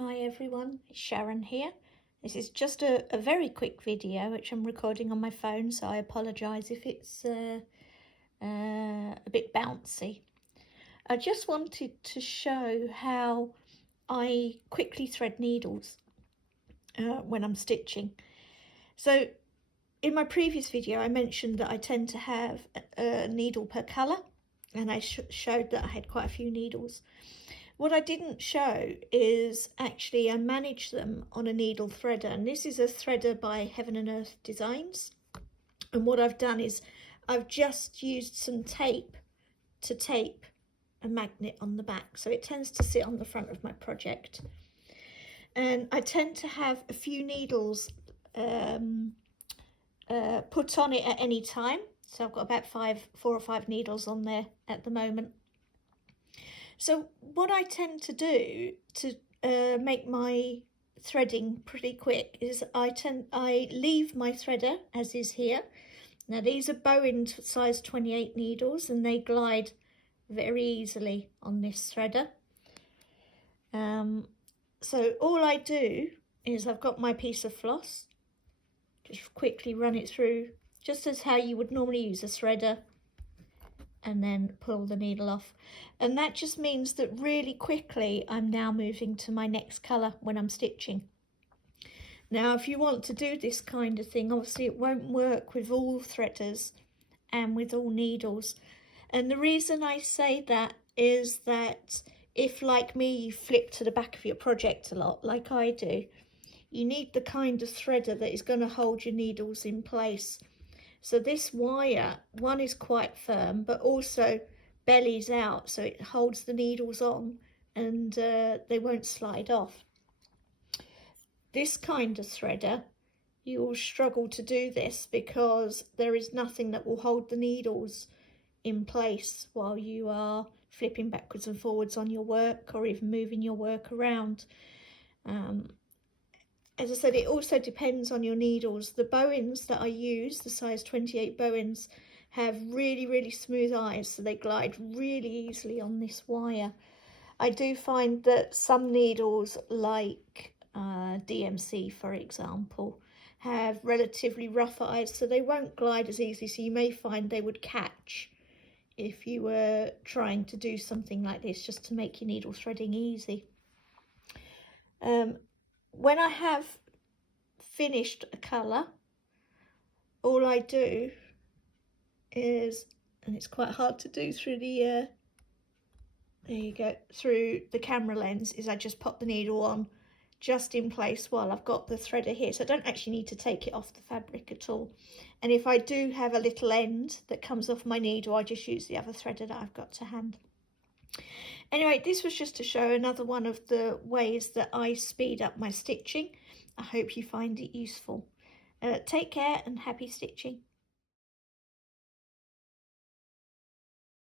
Hi everyone, it's Sharon here. This is just a very quick video which I'm recording on my phone, so I apologise if it's a bit bouncy. I just wanted to show how I quickly thread needles when I'm stitching. So in my previous video I mentioned that I tend to have a needle per colour, and I showed that I had quite a few needles. What I didn't show is actually I manage them on a needle threader, and this is a threader by Heaven and Earth Designs. And what I've done is I've just used some tape to tape a magnet on the back, so it tends to sit on the front of my project. And I tend to have a few needles put on it at any time, so I've got about 4 or 5 needles on there at the moment. So what I tend to do to make my threading pretty quick is I leave my threader as is here. Now these are Bohin size 28 needles, and they glide very easily on this threader. So all I do is I've got my piece of floss, just quickly run it through, just as how you would normally use a threader, and then pull the needle off. And that just means that really quickly I'm now moving to my next colour when I'm stitching. Now if you want to do this kind of thing, obviously it won't work with all threaders and with all needles. And the reason I say that is that if, like me, you flip to the back of your project a lot, like I do, you need the kind of threader that is going to hold your needles in place. So this wire, one is quite firm, but also bellies out, so it holds the needles on and they won't slide off. This kind of threader, you will struggle to do this because there is nothing that will hold the needles in place while you are flipping backwards and forwards on your work, or even moving your work around. As I said, it also depends on your needles. The Bohins that I use, the size 28 Bohins, have really smooth eyes, so they glide really easily on this wire. I do find that some needles, like DMC for example, have relatively rough eyes, so they won't glide as easily, so you may find they would catch if you were trying to do something like this just to make your needle threading easy. When I have finished a colour, all I do is, and it's quite hard to do through the there you go, through the camera lens, is I just pop the needle on just in place while I've got the threader here, so I don't actually need to take it off the fabric at all. And if I do have a little end that comes off my needle, I just use the other threader that I've got to hand. Anyway, this was just to show another one of the ways that I speed up my stitching. I hope you find it useful. Take care and happy stitching.